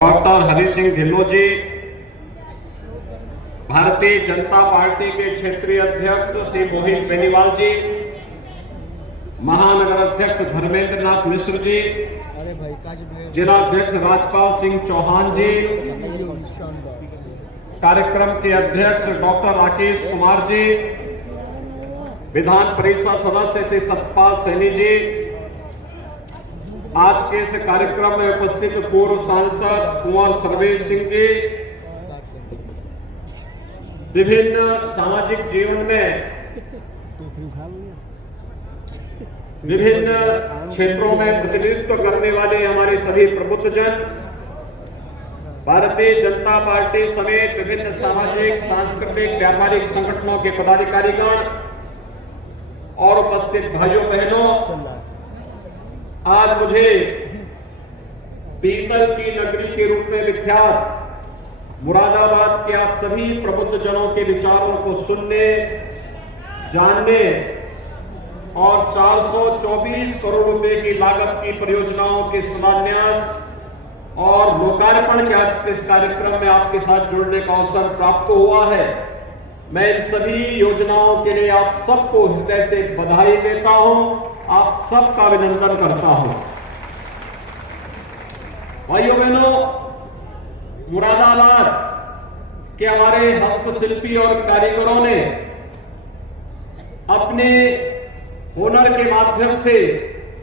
Doctor Hari Singh Dhillon जी, Bharatiya Janata party के क्षेत्रीय अध्यक्ष श्री मोहित बेनीवाल जी, महानगर अध्यक्ष धर्मेंद्र नाथ मिश्र जी, जिलाध्यक्ष राजपाल सिंह चौहान जी, कार्यक्रम के अध्यक्ष डॉक्टर राकेश कुमार जी, विधान परिषद सदस्य श्री सतपाल सैनी जी, आज के इस कार्यक्रम में उपस्थित पूर्व सांसद कुंवर सर्वेश सिंह जी, विभिन्न सामाजिक जीवन में विभिन्न क्षेत्रों में प्रतिनिधित्व करने वाले हमारे सभी प्रबुद्धजन, भारतीय जनता पार्टी समेत विभिन्न सामाजिक, सांस्कृतिक, व्यापारिक संगठनों के पदाधिकारीगण और उपस्थित भाइयों बहनों, आज मुझे पीतल की नगरी के रूप में विख्यात मुरादाबाद के आप सभी प्रबुद्ध जनों के विचारों को सुनने, जानने और 424 करोड़ रुपए की लागत की परियोजनाओं के शिलान्यास और लोकार्पण के आज के इस कार्यक्रम में आपके साथ जुड़ने का अवसर प्राप्त हुआ है। मैं इन सभी योजनाओं के लिए आप सबको हृदय से बधाई देता हूं, आप सबका अभिनंदन करता हूं। भाइयों बहनों, मुरादाबाद के हमारे हस्तशिल्पी और कारीगरों ने अपने हुनर के माध्यम से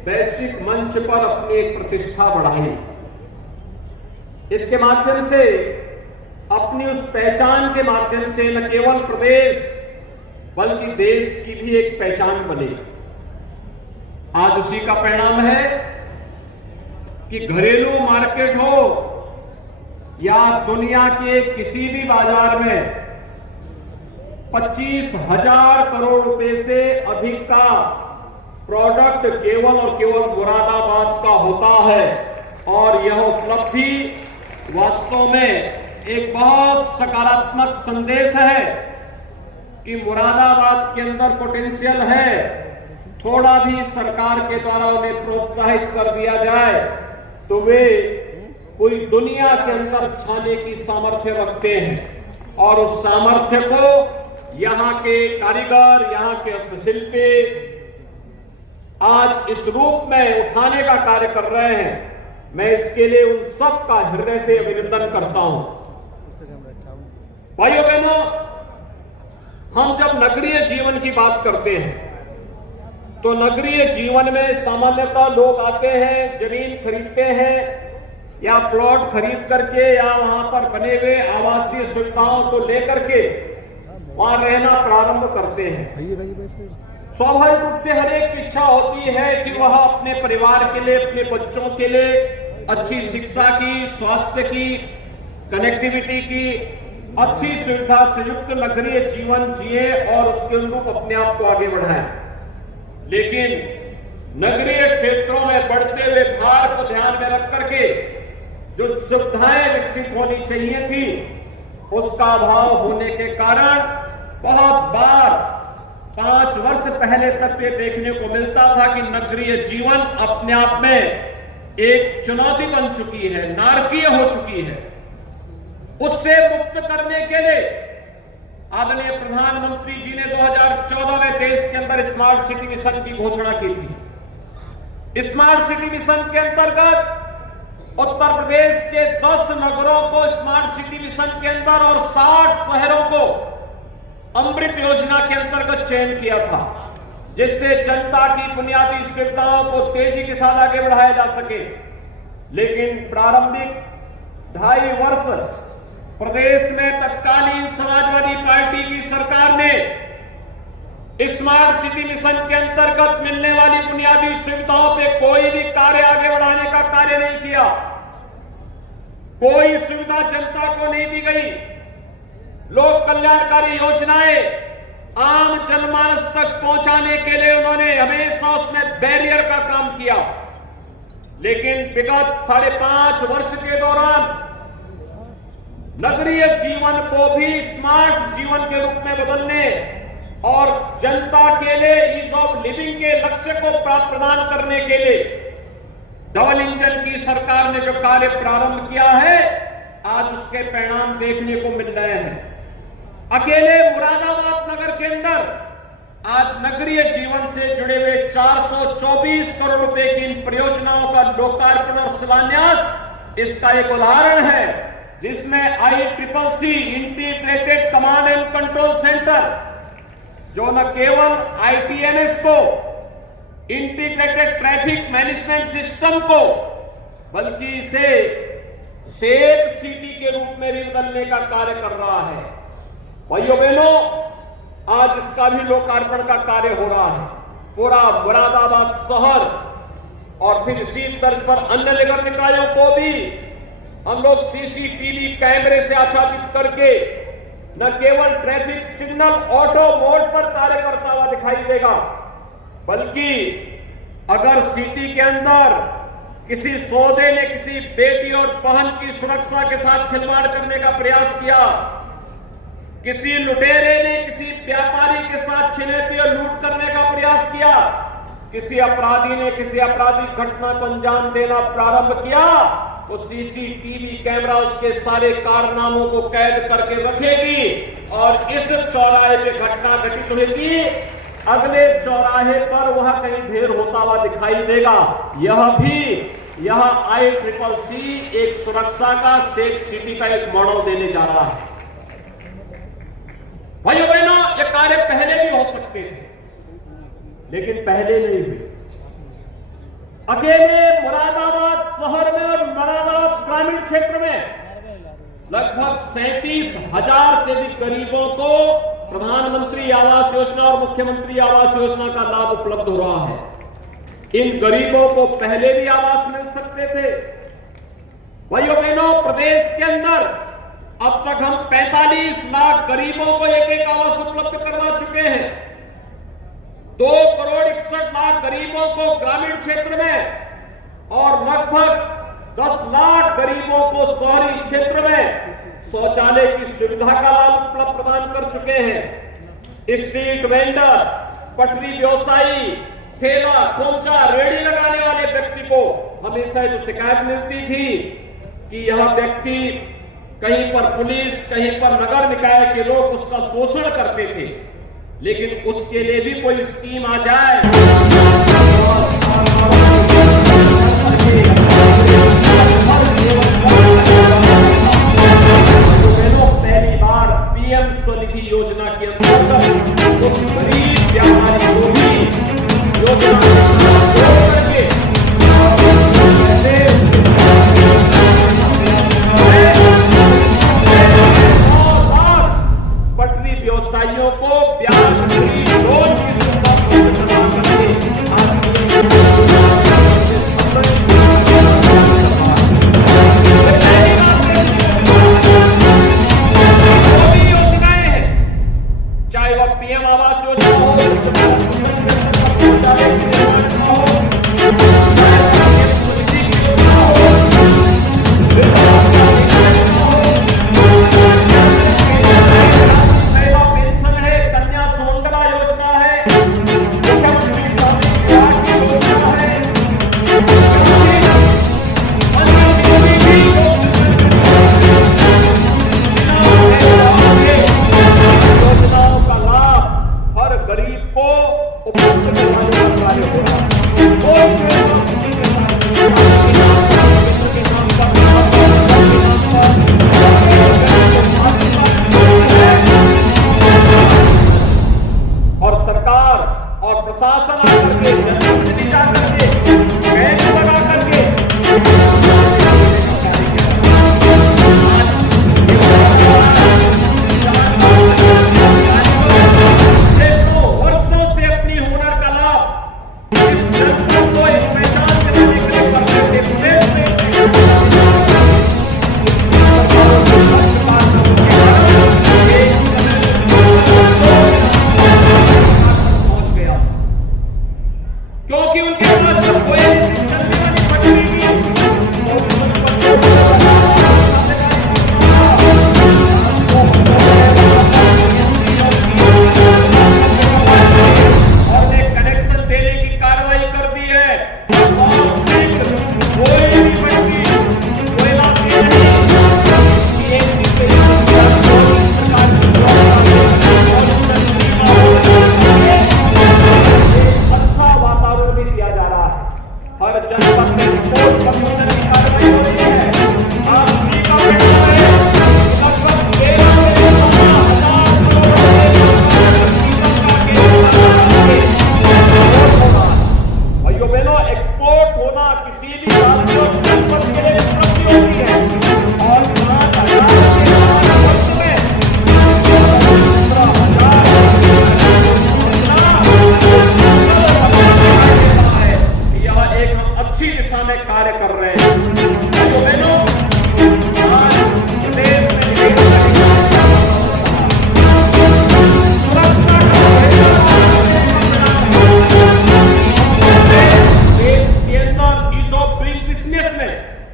वैश्विक मंच पर अपनी एक प्रतिष्ठा बढ़ाई। इसके माध्यम से अपनी उस पहचान के माध्यम से न केवल प्रदेश बल्कि देश की भी एक पहचान बनी। आज उसी का परिणाम है कि घरेलू मार्केट हो या दुनिया के किसी भी बाजार में 25,000 करोड़ रुपए से अधिक का प्रोडक्ट केवल और केवल मुरादाबाद का होता है। और यह उपलब्धि वास्तव में एक बहुत सकारात्मक संदेश है कि मुरादाबाद के अंदर पोटेंशियल है। थोड़ा भी सरकार के द्वारा उन्हें प्रोत्साहित कर दिया जाए तो वे कोई दुनिया के अंदर छाने की सामर्थ्य रखते हैं। और उस सामर्थ्य को यहाँ के कारीगर, यहाँ के हस्तशिल्पी आज इस रूप में उठाने का कार्य कर रहे हैं। मैं इसके लिए उन सब का हृदय से अभिनंदन करता हूं। भाइयों बहनों, हम जब नगरीय जीवन की बात करते हैं तो नगरीय जीवन में सामान्यतः लोग आते हैं, जमीन खरीदते हैं या प्लॉट खरीद करके या वहां पर बने हुए आवासीय सुविधाओं को लेकर के वहां रहना प्रारंभ करते हैं। स्वाभाविक रूप से हर एक की इच्छा होती है कि वह अपने परिवार के लिए, अपने बच्चों के लिए अच्छी शिक्षा की, स्वास्थ्य की, कनेक्टिविटी की, अच्छी सुविधा से युक्त नगरीय जीवन जिए और उसके अनुरूप अपने आप को आगे बढ़ाएं। लेकिन नगरीय क्षेत्रों में बढ़ते हुए भार को ध्यान में रख करके जो सुविधाएं विकसित होनी चाहिए थी उसका अभाव होने के कारण बहुत बार 5 वर्ष पहले तक ये देखने को मिलता था कि नगरीय जीवन अपने आप में एक चुनौती बन चुकी है, नारकीय हो चुकी है। उससे मुक्त करने के लिए आदरणीय प्रधानमंत्री जी ने 2014 में देश के अंदर स्मार्ट सिटी मिशन की घोषणा की थी। स्मार्ट सिटी मिशन के अंतर्गत उत्तर प्रदेश के 10 नगरों को स्मार्ट सिटी मिशन के अंदर और 60 शहरों को अमृत योजना के अंतर्गत चयन किया था, जिससे जनता की बुनियादी सुविधाओं को तेजी के साथ आगे बढ़ाया जा सके। लेकिन प्रारंभिक 2.5 वर्ष प्रदेश में तत्कालीन समाजवादी पार्टी की सरकार ने स्मार्ट सिटी मिशन के अंतर्गत मिलने वाली बुनियादी सुविधाओं पे कोई भी कार्य आगे बढ़ाने का कार्य नहीं किया। कोई सुविधा जनता को नहीं दी गई। लोक कल्याणकारी योजनाएं आम जनमानस तक पहुंचाने के लिए उन्होंने हमेशा उसमें बैरियर का काम किया। लेकिन विगत 5.5 वर्ष के दौरान नगरीय जीवन को भी स्मार्ट जीवन के रूप में बदलने और जनता के लिए ईज ऑफ लिविंग के लक्ष्य को प्रदान करने के लिए डबल इंजन की सरकार ने जो कार्य प्रारंभ किया है, आज उसके परिणाम देखने को मिल रहे हैं। अकेले मुरादाबाद नगर के अंदर आज नगरीय जीवन से जुड़े हुए 424 करोड़ रुपए की इन परियोजनाओं का लोकार्पण और शिलान्यास इसका एक उदाहरण है, जिसमें ICCC integrated command and control centre, जो न केवल ITMS को, इंटीग्रेटेड ट्रैफिक मैनेजमेंट सिस्टम को, बल्कि इसे सेफ सिटी के रूप में भी बदलने का कार्य कर रहा है। भाइयों बहनों, आज इसका भी लोकार्पण का कार्य हो रहा है। पूरा मुरादाबाद शहर और फिर इसी तर्ज पर अन्य नगर निकायों को भी हम लोग CCTV कैमरे से आच्छादित करके न केवल ट्रैफिक सिग्नल ऑटो मोड पर कार्य करता हुआ दिखाई देगा, बल्कि अगर सिटी के अंदर किसी सौदे ने किसी बेटी और बहन की सुरक्षा के साथ खिलवाड़ करने का प्रयास किया, किसी लुटेरे ने किसी व्यापारी के साथ छिनैती और लूट करने का प्रयास किया, किसी अपराधी ने किसी आपराधिक घटना को अंजाम देना प्रारंभ किया, तो CCTV कैमरा उसके सारे कारनामों को कैद करके रखेगी और इस चौराहे पे घटना घटित होगी, अगले चौराहे पर वह कहीं ढेर होता हुआ दिखाई देगा। यह ICCC एक सुरक्षा का सेफ सिटी का एक मॉडल देने जा रहा है। भाइयों बहनों, ये कार्य पहले भी हो सकते थे, लेकिन पहले नहीं हुए। अकेले मुरादाबाद शहर में और मुरादाबाद ग्रामीण क्षेत्र में लगभग 37,000 से अधिक गरीबों को प्रधानमंत्री आवास योजना और मुख्यमंत्री आवास योजना का लाभ उपलब्ध हो रहा है। इन गरीबों को पहले भी आवास मिल सकते थे। भाइयों बहनों, प्रदेश के अंदर अब तक हम 45 लाख गरीबों को एक एक आवास उपलब्ध करवा चुके हैं। 2,61,00,000 गरीबों को ग्रामीण क्षेत्र में और लगभग 10 लाख गरीबों को शहरी क्षेत्र में शौचालय की सुविधा का लाभ उपलब्ध प्रदान कर चुके हैं। स्ट्रीट वेंडर, पटरी व्यवसायी, ठेला खोमचा रेडी लगाने वाले व्यक्ति को हमेशा जो शिकायत मिलती थी कि यह व्यक्ति कहीं पर पुलिस, कहीं पर नगर निकाय के लोग उसका शोषण करते थे, लेकिन उसके लिए भी कोई स्कीम आ जाए। पहली बार PM स्वनिधि योजना के अंतर्गत उस गरीब व्यापारी को भी योजना करके पटरी व्यवसायियों को ब्याज लोन की सुविधा प्रदान करके आज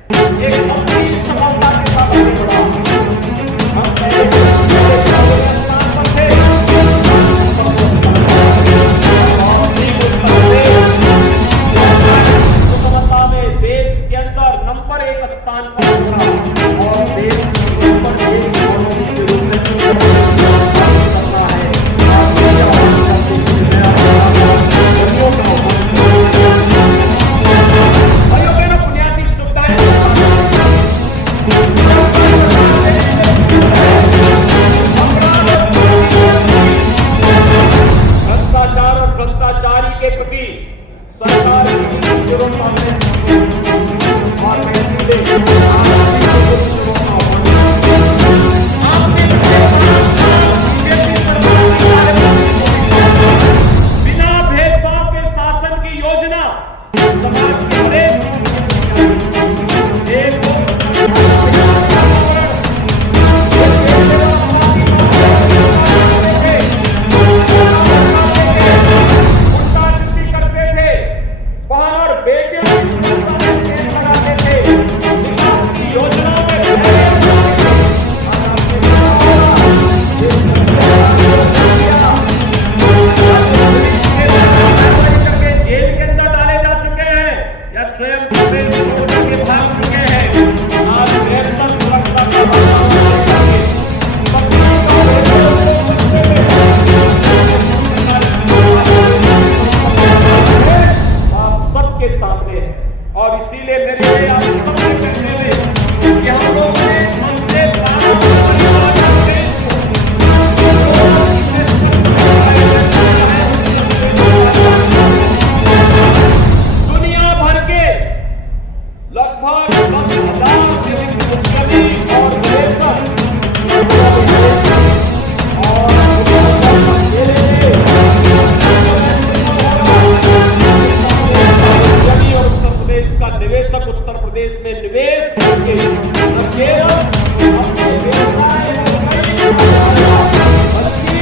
एक अच्छी सफलता के साथ आगे बढ़ा। हम पहले 14वें स्थान पर थे, सफलता में देश के अंदर नंबर 1 स्थान पर उतरा और देश की नंबर 1 इकोनॉमी के रूप में करना है। भाइयों बहनों, बुनियादी सुविधाएं भ्रष्टाचार और भ्रष्टाचारी के प्रति सरकार की विरोधता में और बिना भेदभाव के शासन की योजना समाज के हरेक करते थे, बहन और बेटे लगाते थे, विकास की योजनाओं में करके जेल के अंदर डाले जा चुके हैं या स्वयं छोड़ के भाग चुके हैं। आज बेहतर सुरक्षा का सबके सामने है और इसीलिए मेरे लिए आज सबसे पहले कि हम लोग ने हमसे दुनिया भर के लगभग 10,000 से अधिक उद्यमी और निवेशक का निवेशक उत्तर प्रदेश में निवेश करके न केवल अपने व्यवसाय बल्कि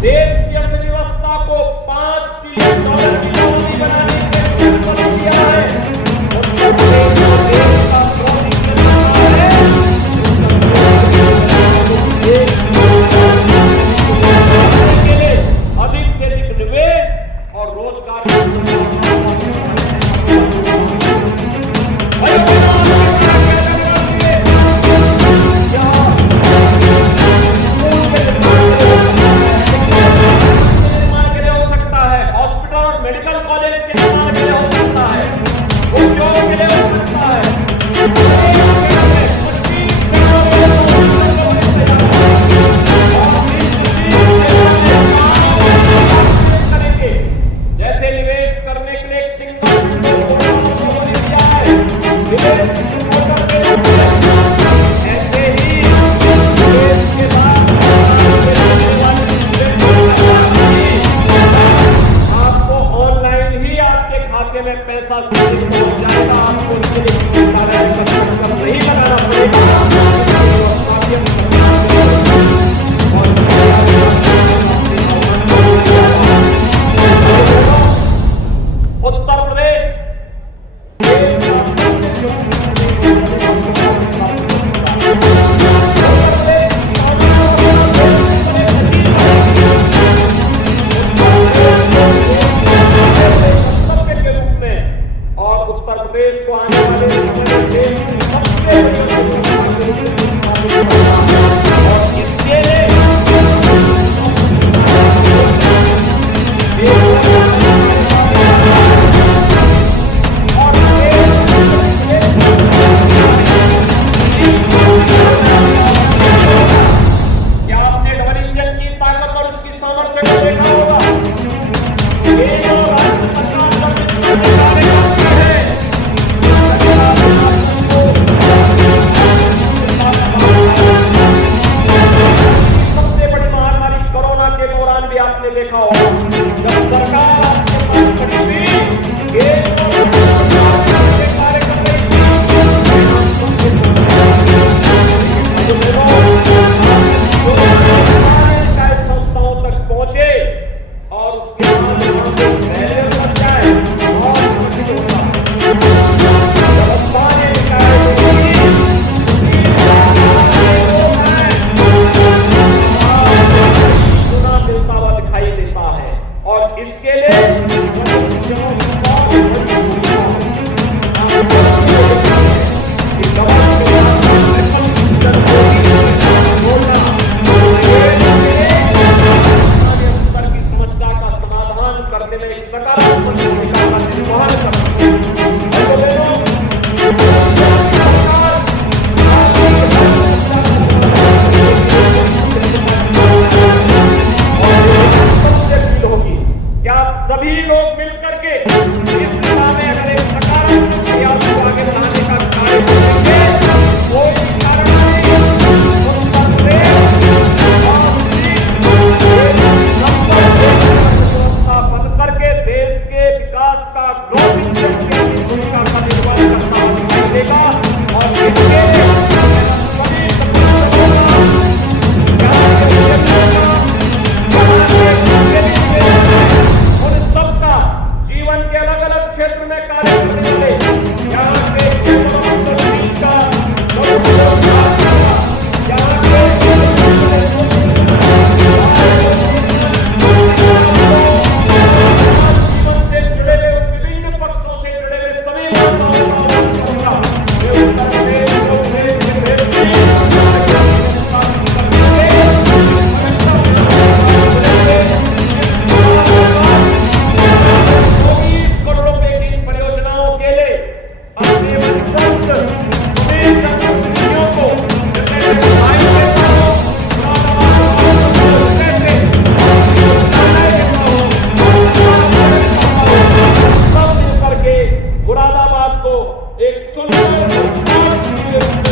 देश की अर्थव्यवस्था को $5 ट्रिलियन की इकोनॉमी बनाने के संकल्प लिया है। उत्तर प्रदेश को देश का अधिक से अधिक निवेश और रोजगार हो सकता है, हॉस्पिटल और मेडिकल कॉलेज के निर्माण के लिए हो सकता है, उद्योग के लिए हो सकता है। जैसे निवेश करने के लिए एक सिंगल दिया है, ऐसे ही देश के बाद आपको ऑनलाइन ही आपके खाते में पैसा पहुंच जाएगा। आपको इसके लिए किसी कार्यालय का चक्कर नहीं लगाना पड़ेगा। उत्तर प्रदेश के रूप में और उत्तर प्रदेश को आने वाले समय में देश की सबसे बड़ी और इसके लिए देखा होगा जब सरकार आपके साथ खड़ी थी, कार्य कर रही थी, संस्थाओं तक पहुंचे और उसके वहां पे पहले बन जाए और कठिन होता है। व्यवस्थाएं निकाय गुना मिलता हुआ दिखाई देता है और इसके लिए समस्या का समाधान करने में एक सकारात्मक भूमिका का निर्वहन करती है। होगी क्या सभी लोग मिलकर के इस दिशा में अगर एक सकारात्मक प्रयास को आगे बढ़ाने का कार्य करेंगे, कोई भी कारण नहीं व्यवस्था बंद करके देश के विकास का ग्रोथ इंजन की भूमिका का निर्वहन करता हुआ दिखाई देगा और इसके जीवन के अलग अलग क्षेत्र में कार्य करने वाले यहाँ के क्षेत्रों को सीख का यहाँ के जीवन से जुड़े हुए विभिन्न पक्षों से जुड़े हुए सभी मुरादाबाद को एक सुंदर